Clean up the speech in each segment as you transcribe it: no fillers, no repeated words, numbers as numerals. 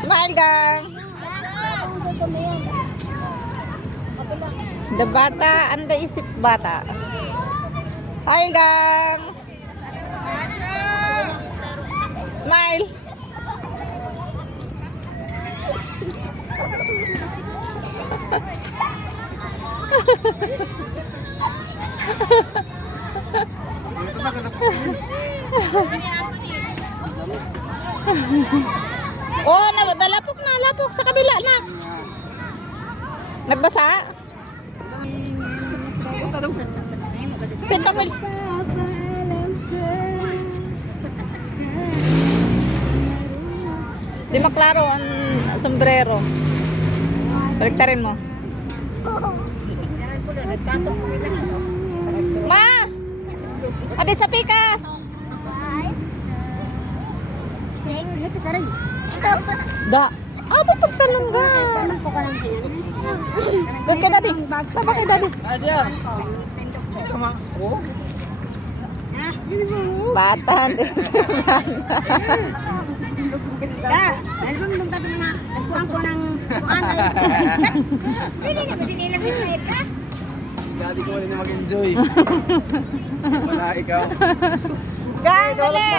Smile, gang. The bata, anda isip bata. Hi, gang. Smile. Oh, nalapok na, lapok sa kabila na. Nagbasa? Sit pa pala. Di maklaro ang sombrero. Baliktarin mo. Ma! Adi sa pikas! Da! Ah, pagtalon ka! Doon ka, Daddy! Tama kay Daddy! Bata! Dahil nung tato mga nagkuhan ko ng kuhan ay hindi na ba sinilang bisayit ka? Daddy ko wala na mag-enjoy. Wala ikaw. Gang! Dali!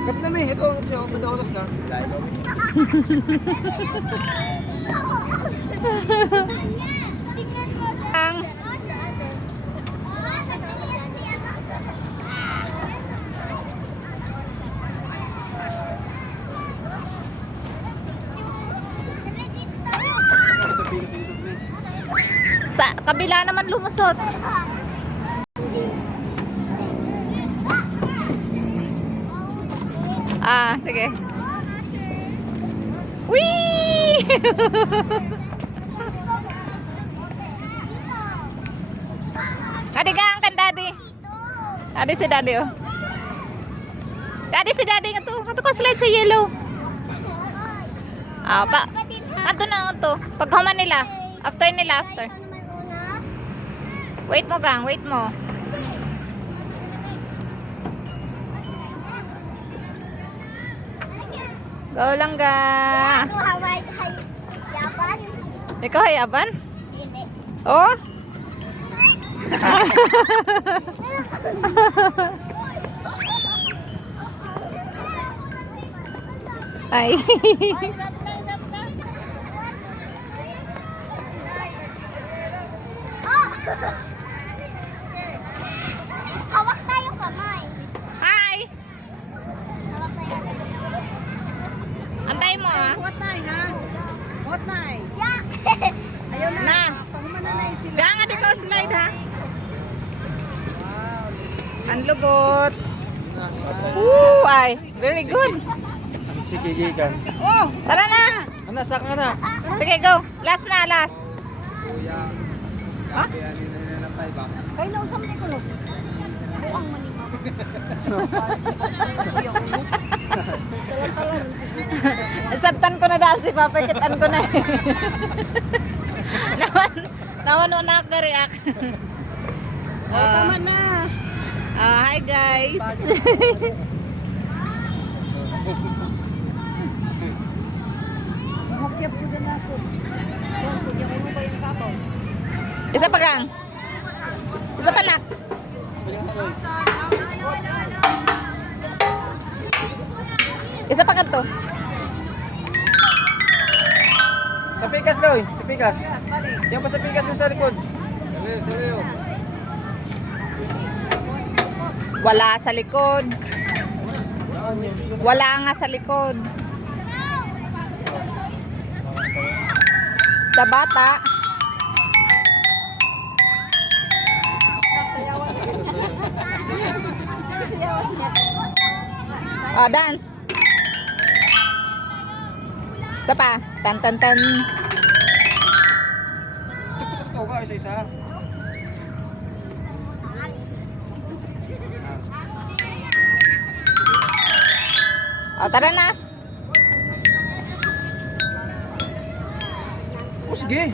Kat na may, ito ang siya, ang oras na. Dahil ko. Gang! Sa kabila naman lumusot. Ah, sige. Whee! Daddy gang kan Daddy. Daddy si Daddy oh. Daddy si Daddy nga to. Ato ka slide sa yellow. Ah, pa. Ato na ato. Paghuman nila. After nila, after. Wait mo gang, wait mo. Go lang ga. Ano Hawaii Japan? Ikaw hayaban? Hindi. Oh? Ay. Hawak tayo kamay. Hi. Hawak tayo. Antay mo ah. What na ha? What na? Yeah. Ayaw na. Na. Pahuman na na sila. Gangan ikaw slide ha. Ang lubot. Woo, ay. Very good. Sige, gigan. Oh! Tara na. Ano, saka na. Sige, go. Last na, last. Kuya. Ha? Kaya nilalapay ba? Kayo na usap ni ko no. Buang manima. Sabtan ko na dahil si Papa, kitan ko na. Naman mo nakaka-react. Tama na. Hi guys. Hukyap ko din ako. Kaya kayo mo ba yung kabaw? Isa pa gang. Isa pa nak. Isa pa kanto. Sa pikas, Loy. Sa pikas. Yan pa sa pikas yung sa likod. Sabi. Wala sa likod. Wala nga sa likod. Sa bata. Oh, dance. Isa pa. Tan tan tan. Ikaw ka, isa-isa. Oh, tara na. Oh, sige.